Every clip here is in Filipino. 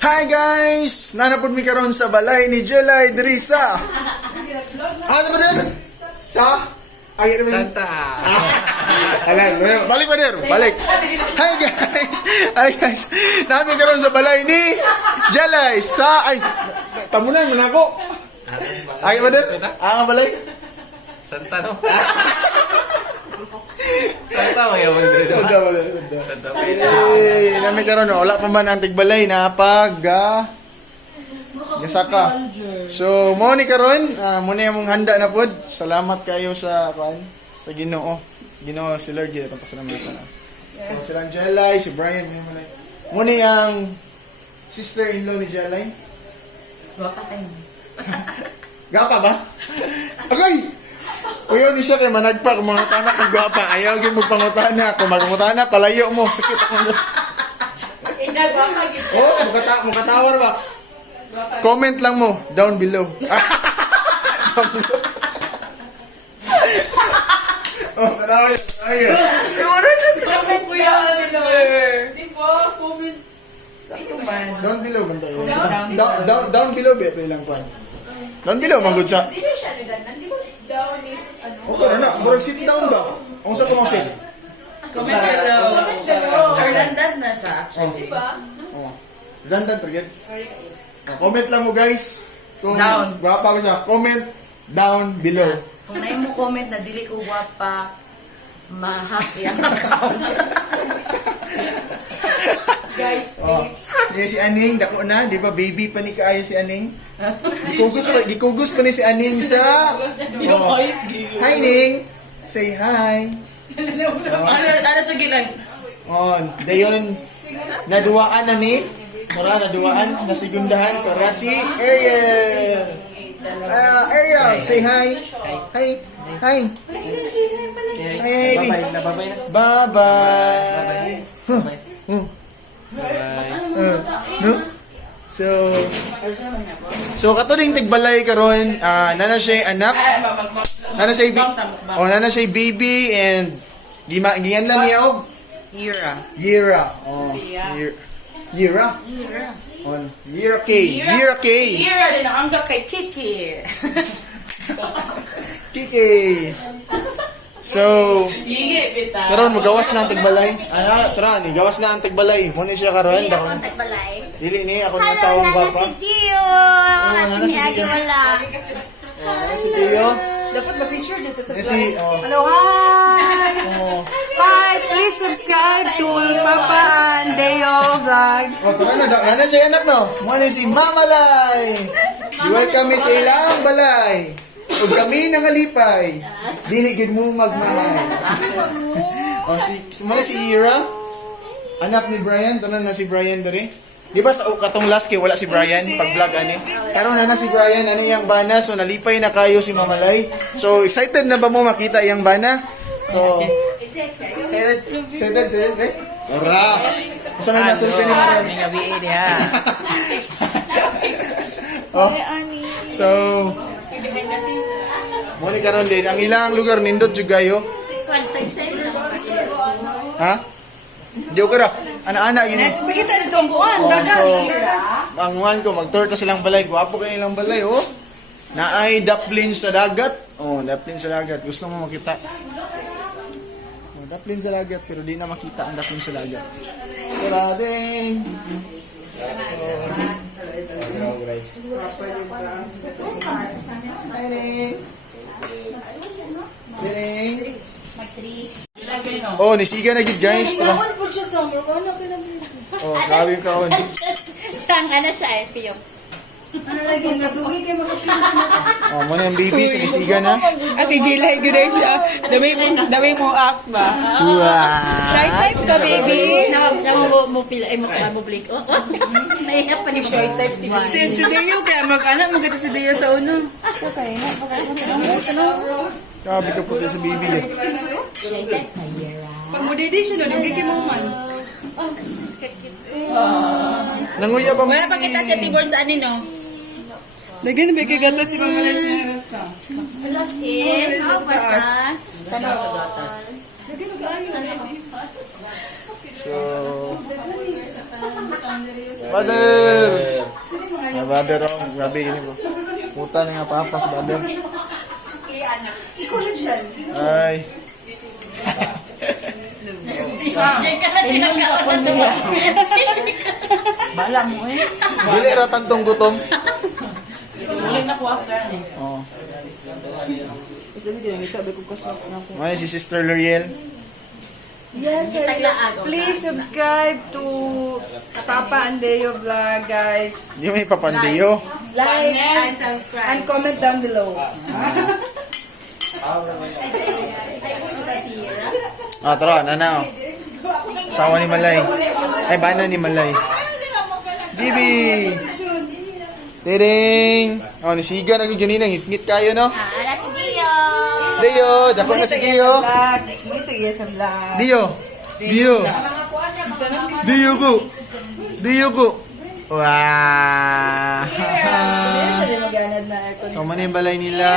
Hi guys! Nanapod mi karon sa balay ni Jelay Drisa. Ano ba din? Sa? Ay, Santa. Balik pa din. Balik. Hi guys! Hi guys! Nami karon sa balay ni Jelay sa... Ay! Tamunan mo na ako. Ay, ba din? Ang balay? Santa no? Santa magyawag dito. Santa. Nami karon wala pa man ang tigbalay na pag gasaka. So mo ni karon, mo ni among handa na pod. Salamat kayo sa sa Ginoo. Ginoo si Lord gyud atong pasalamatan. So si Jelay, si Brian mo ni ang sister-in-law ni Jelay. Gwapa kayo. Gapa ba? Agay! Uyaw ni siya kay managpa kung mga tanak ng gwapa. Ayaw gyud mo pangutana. Kung magmutana, palayo mo. Sakit ako. Gwapa gid siya. Oh, mukatawar ba? Comment lang mo down below. Oh, katawa yun. Ayun. Comment ko yan. Di ba? Comment. Down below man tayo. Down below ba? Ilang pa. Down below, manggod sa. Di ba siya nilanan? Di ba down is ano? Okay na. Murag sit down daw. Ang sa kong sit. Comment below. Comment below. Orlandan na siya actually. Di ba? Oh. Dandan, forget. Comment lang mo guys. Kung Down. gwapa ko siya. Comment down below. Kung na mo comment na dili ko gwapa, ma-hack yung account. Guys, Oh. please. Si Aning, dako na, di ba baby pa ni kaayo si Aning? Gikugos pa ni si Aning sa... Yung Oh. voice gig. Hi Ning! Say hi! Ano siya gilang? On, dayon, naduwaan na ni, naduwaan, nasigundahan para si Ariel! Ariel, say hi! Hi! Hi! Hi, baby! Bye-bye! Huh. No? So katuring tigbalay karon, nana siya anak, nana siya baby and giyan lang niya og Yira. Oh, Yira. On Yira K. Ira din ang angga kay Kiki. Kiki. So, Hige bita. karon magawas na ang tigbalay. Tara, ni gawas na ang tigbalay. Mo ni siya karon dako. Dili ni ako na sawang papa. Dio! nana si Dio. Wala. Si Dio. Dapat ma-feature dito sa Si Hello, hi! Oh. Hi! Please subscribe to Papa and Deo Vlog. Oh, tara na, nana siya anak no. Mo ni si Mamalay. Welcome sa ilang balay. Ug kami nangalipay. Dili gid mo magmahal. Oh, si Ira. Anak ni Brian, tanan na si Brian dere. Di ba sa katong last kay wala si Brian pag vlog ani. Karon na si Brian ani yang bana so nalipay na kayo si Mamalay. So excited na ba mo makita yang bana? So excited eh? Ora. Usa na nasulti ni Mamalay. May gabi niya. Oh. So mo ni karon din ang ilang lugar nindot jud gayo. Ha? Di ko ra. Ana-ana yun. Pakita dito ang buwan. Oh, so, ang one ko, mag-tour ta silang balay. Guwapo kayo nilang balay, oh. Naay daplin sa dagat. Oh, daplin sa dagat. Gusto mo makita? Oh, daplin sa dagat, pero di na makita ang daplin sa dagat. Karading! Oh, nisiga na gid guys. Tara. Naman po siya sa mga ano ka na. Oh, grabe yung kaon. Sang ano siya eh, Pio. Ano lagi, nadugi kayo mga Oh, mo na yung baby, sinisiga na. Ate Jilay, good day siya. Dami mo act ba? Shy type ka, baby. Mo pila, mo blink. Oh, nainap pa ni Shy type si Brian. Si Deo, kaya mag-anak, maganda si Deo sa uno. Grabe ka puti sa baby eh. Pag mo didi siya, nadugi kayo mo man. Nanguya ba mo? Wala pa kita sa Tiborn sa anino. Lagi na ba kay gata si Mama Liz na harap sa? Last in, basta. Lagi na kaayo. So, Brother! Ah, brother, oh. Grabe, yun mo. Puta na nga papas, brother. Ikaw lang siya. Ay. Si CJ ka na sinagkaon na to. Bala mo eh. Dili ratang tong gutom. Uling na ko after eh. Oh. Sabi din, itabi ko kasama na ako. Ngayon si Sister L'Oreal. Yes, please subscribe to Papa Andeo Vlog, guys. Hindi may papandiyo. Like And subscribe. and comment down below. Ah, tara, nanaw. Asawa ni Malay. Ay, bana ni Malay. Bibi! Tiring! Oh, nisiga na yung ganina. Ngit-ngit kayo, no? Ala si Dio. Dio! Dako na si Dio! Dito yes sa vlog. Dio! Dio! Dio ko! Dio ko! Wow! Hindi siya din maghanad na aircon. So, man yung balay nila.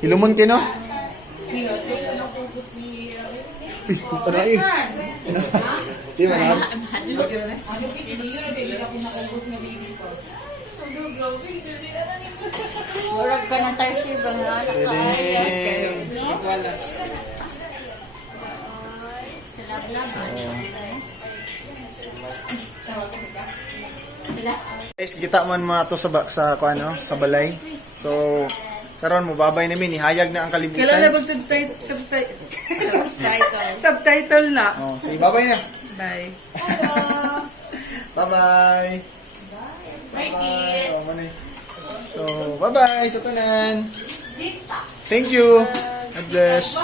Ilumon kino? Ano eh? Di ba na? Murag pa ng tayo siya bang anak ka. Guys, kita man mga to sa kuano, sa balay. So, karon mo babay namin ihayag na ang Kailan na kalibutan. bang subtitle na? Oh, sige, babay na. Bye. Bye-bye. Bye. Oh, muna eh. So, bye-bye sa tanan. Thank you. God bless.